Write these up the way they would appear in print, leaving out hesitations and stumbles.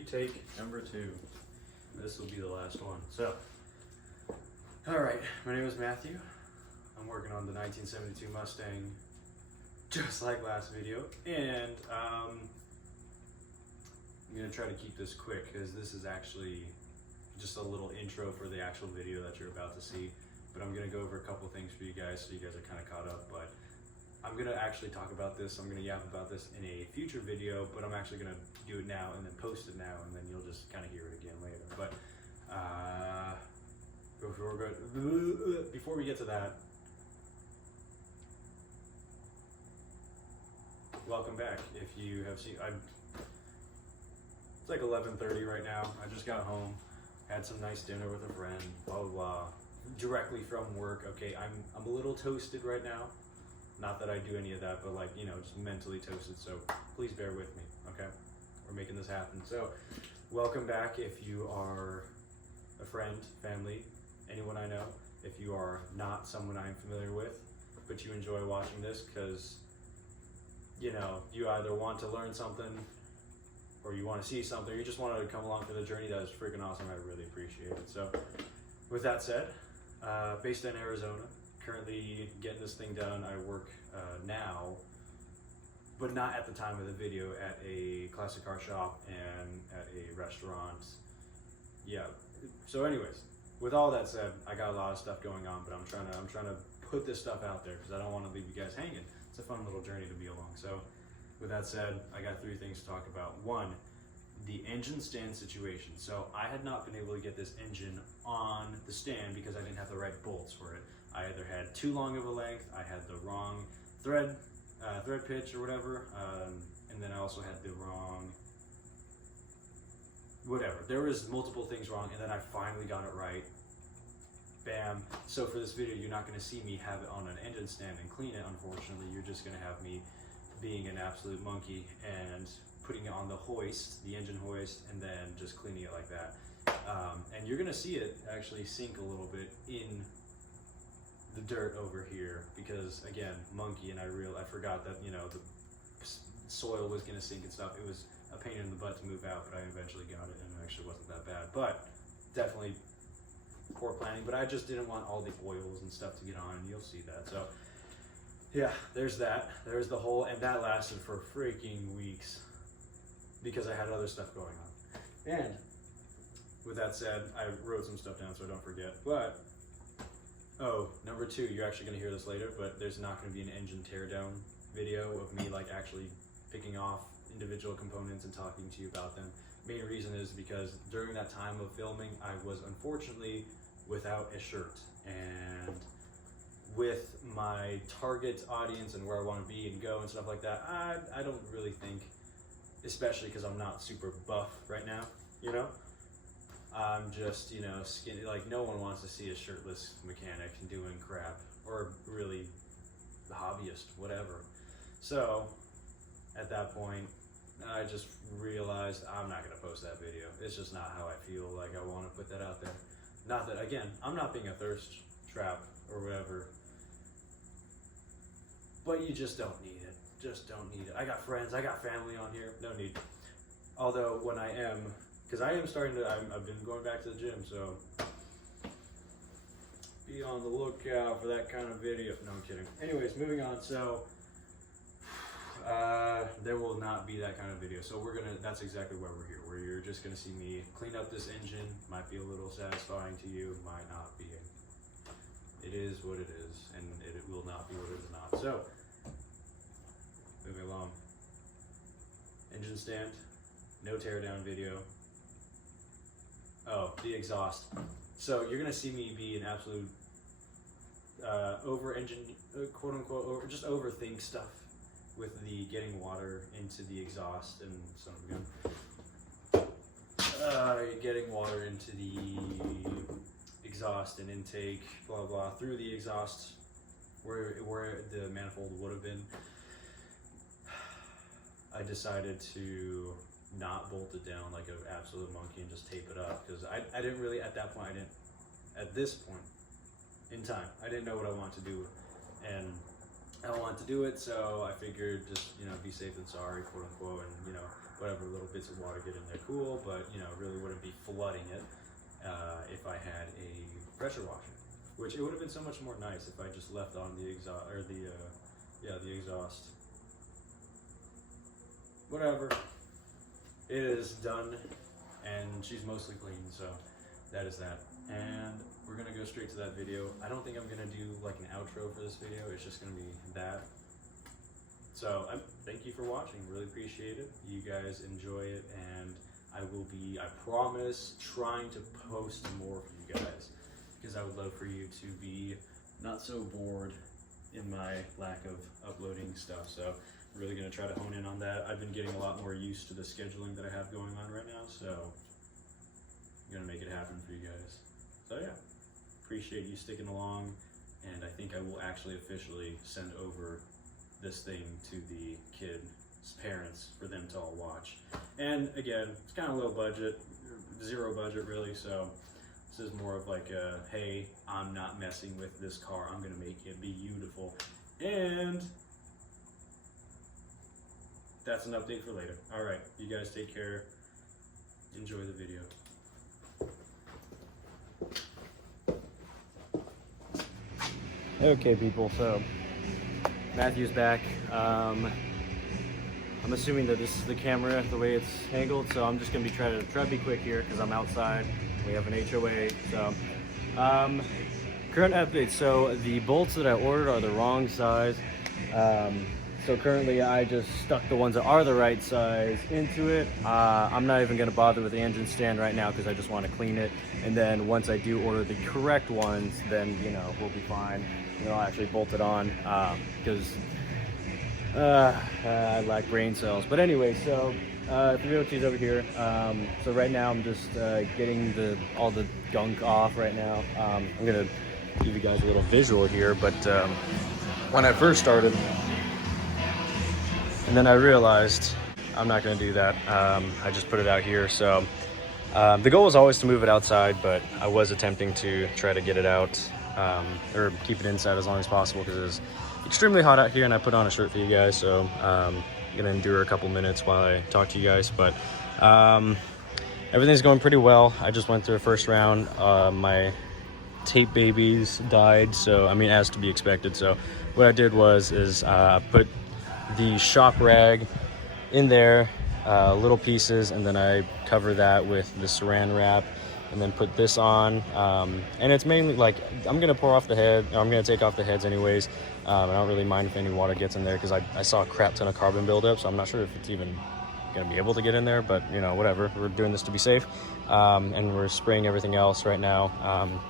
retake number 2. This will be the last one. So, alright, my name is Matthew. I'm working on the 1972 Mustang, just like last video, and I'm gonna try to keep this quick because this is actually just a little intro for the actual video that you're about to see. But I'm gonna go over a couple things for you guys so you guys are kind of caught up. But I'm gonna actually talk about this. I'm gonna yap about this in a future video, but I'm actually gonna do it now and then post it now, and then you'll just kind of hear it again later. But before we get to that, welcome back. If you have seen, it's like 11:30 right now. I just got home, had some nice dinner with a friend, blah blah blah, directly from work. Okay, I'm a little toasted right now. Not that I do any of that, but like, you know, just mentally toasted. So please bear with me. Okay, we're making this happen. So welcome back. If you are a friend, family, anyone I know, if you are not someone I'm familiar with, but you enjoy watching this because, you know, you either want to learn something or you want to see something, or you just want to come along for the journey, that is freaking awesome. I really appreciate it. So with that said, based in Arizona, currently getting this thing done. I work now, but not at the time of the video, at a classic car shop and at a restaurant. Yeah, so anyways, with all that said, I got a lot of stuff going on, but I'm trying to put this stuff out there because I don't want to leave you guys hanging. It's a fun little journey to be along. So with that said, I got 3 things to talk about. One, the engine stand situation. So I had not been able to get this engine on the stand because I didn't have the right bolts for it. I either had too long of a length, I had the wrong thread pitch or whatever, and then I also had the wrong whatever. There was multiple things wrong, and then I finally got it right. Bam. So for this video, you're not going to see me have it on an engine stand and clean it, unfortunately. You're just going to have me being an absolute monkey and putting it on the hoist, the engine hoist, and then just cleaning it like that. And you're going to see it actually sink a little bit in the dirt over here because, again, monkey, and I forgot that, you know, the soil was going to sink and stuff. It was a pain in the butt to move out, but I eventually got it, and it actually wasn't that bad. But definitely poor planning, but I just didn't want all the oils and stuff to get on, and you'll see that. So yeah, there's that. There's the whole, and that lasted for freaking weeks because I had other stuff going on. And with that said, I wrote some stuff down so I don't forget. But oh, number 2, you're actually going to hear this later, but there's not going to be an engine teardown video of me like actually picking off individual components and talking to you about them. Main reason is because during that time of filming, I was unfortunately without a shirt, and with my target audience and where I want to be and go and stuff like that, I don't really think, especially because I'm not super buff right now, you know, I'm just, you know, skinny. Like, no one wants to see a shirtless mechanic doing crap, or really the hobbyist, whatever. So at that point, I just realized I'm not going to post that video. It's just not how I feel like I want to put that out there. Not that, again, I'm not being a thirst trap or whatever, but you just don't need it. Just don't need it. I got friends, I got family on here, no need. Although when I am, because I am starting to, I've been going back to the gym, so be on the lookout for that kind of video. No, I'm kidding. Anyways, moving on. So there will not be that kind of video. So that's exactly why we're here, where you're just gonna see me clean up this engine. Might be a little satisfying to you, might not be. It is what it is, and it will not be what it is not. So, moving along. Engine stand, no teardown video. Oh, the exhaust. So you're gonna see me be an absolute quote unquote, just overthink stuff with the getting water into the exhaust and some getting water into the exhaust and intake, blah blah, through the exhaust where the manifold would have been. I decided to not bolt it down like an absolute monkey and just tape it up because I didn't really, at that point, at this point in time, I didn't know what I wanted to do, and I don't want to do it, so I figured just, be safe than sorry, quote unquote, and, whatever little bits of water get in there, cool, but, really wouldn't be flooding it if I had a pressure washer, which it would have been so much more nice if I just left on the exhaust, or the exhaust. Whatever. It is done, and she's mostly clean, so that is that. And we're gonna go straight to that video. I don't think I'm gonna do like an outro for this video. It's just gonna be that. So thank you for watching. Really appreciate it. You guys enjoy it, and I will be, I promise, trying to post more for you guys, because I would love for you to be not so bored in my lack of uploading stuff. So I'm really gonna try to hone in on that. I've been getting a lot more used to the scheduling that I have going on right now, so I'm gonna make it happen for you guys. So yeah, appreciate you sticking along, and I think I will actually officially send over this thing to the kids' parents for them to all watch. And again, it's kind of low budget, zero budget really, so this is more of like a, hey, I'm not messing with this car, I'm gonna make it be beautiful. And that's an update for later. All right, you guys take care, enjoy the video. Okay, people, so Matthew's back. I'm assuming that this is the camera, the way it's angled, so I'm just gonna be try to be quick here because I'm outside. We have an HOA, so current update. So the bolts that I ordered are the wrong size. So currently I just stuck the ones that are the right size into it. I'm not even gonna bother with the engine stand right now because I just want to clean it. And then once I do order the correct ones, then we'll be fine. I'll actually bolt it on because I lack brain cells. But anyway, so 302's over here. So right now I'm just getting all the gunk off right now. I'm gonna give you guys a little visual here, but when I first started, and then I realized I'm not gonna do that. I just put it out here. So the goal was always to move it outside, but I was attempting to try to get it out or keep it inside as long as possible because it's extremely hot out here, and I put on a shirt for you guys, so I'm gonna endure a couple minutes while I talk to you guys. But everything's going pretty well. I just went through a first round. My tape babies died, so I mean, as to be expected. So what I did was put the shop rag in there, little pieces, and then I cover that with the saran wrap, and then put this on. And it's mainly like, I'm gonna pour off the head, or I'm gonna take off the heads anyways. I don't really mind if any water gets in there because I saw a crap ton of carbon buildup, so I'm not sure if it's even gonna be able to get in there, but whatever, we're doing this to be safe. And we're spraying everything else right now,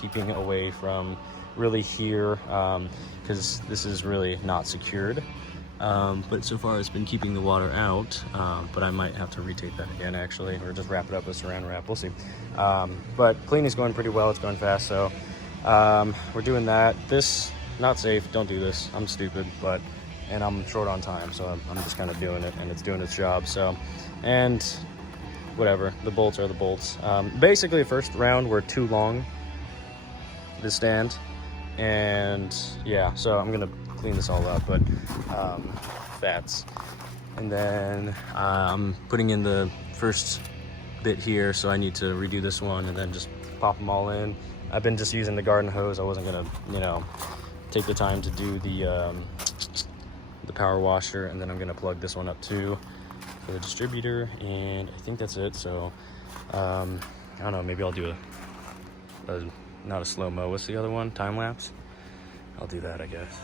keeping away from really here, because this is really not secured. But so far it's been keeping the water out, but I might have to retape that again actually, or just wrap it up with saran wrap, we'll see. But cleaning's going pretty well, it's going fast, so we're doing that. This, not safe, don't do this, I'm stupid, and I'm short on time, so I'm just kind of doing it, and it's doing its job. So, and whatever, the bolts are the bolts. Basically the first round were too long, the stand, and yeah, so I'm gonna clean this all up, but fats. And then I'm putting in the first bit here, so I need to redo this one and then just pop them all in. I've been just using the garden hose. I wasn't gonna take the time to do the power washer, and then I'm gonna plug this one up too for the distributor, and I think that's it. So I don't know, maybe I'll do a not a slow-mo, what's the other one, time lapse? I'll do that, I guess.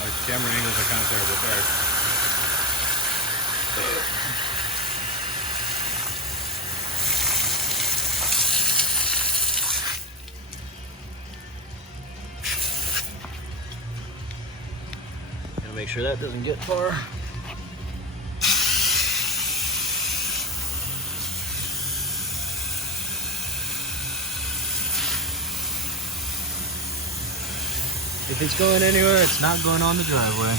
My camera angles are kind of terrible. Sorry. Gotta make sure that doesn't get far. If it's going anywhere, it's not going on the driveway.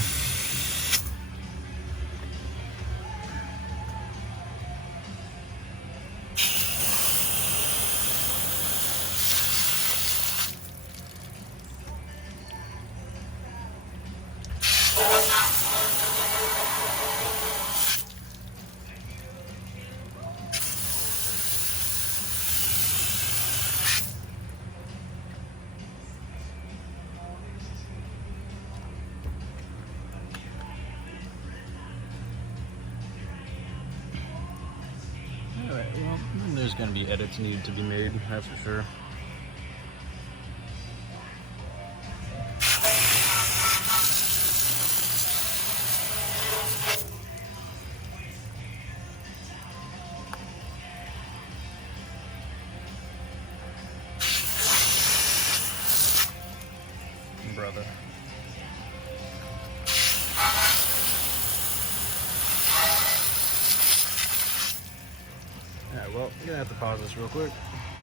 Alright, well, there's going to be edits needed to be made, that's for sure. Brother. Alright, well, I'm gonna have to pause this real quick.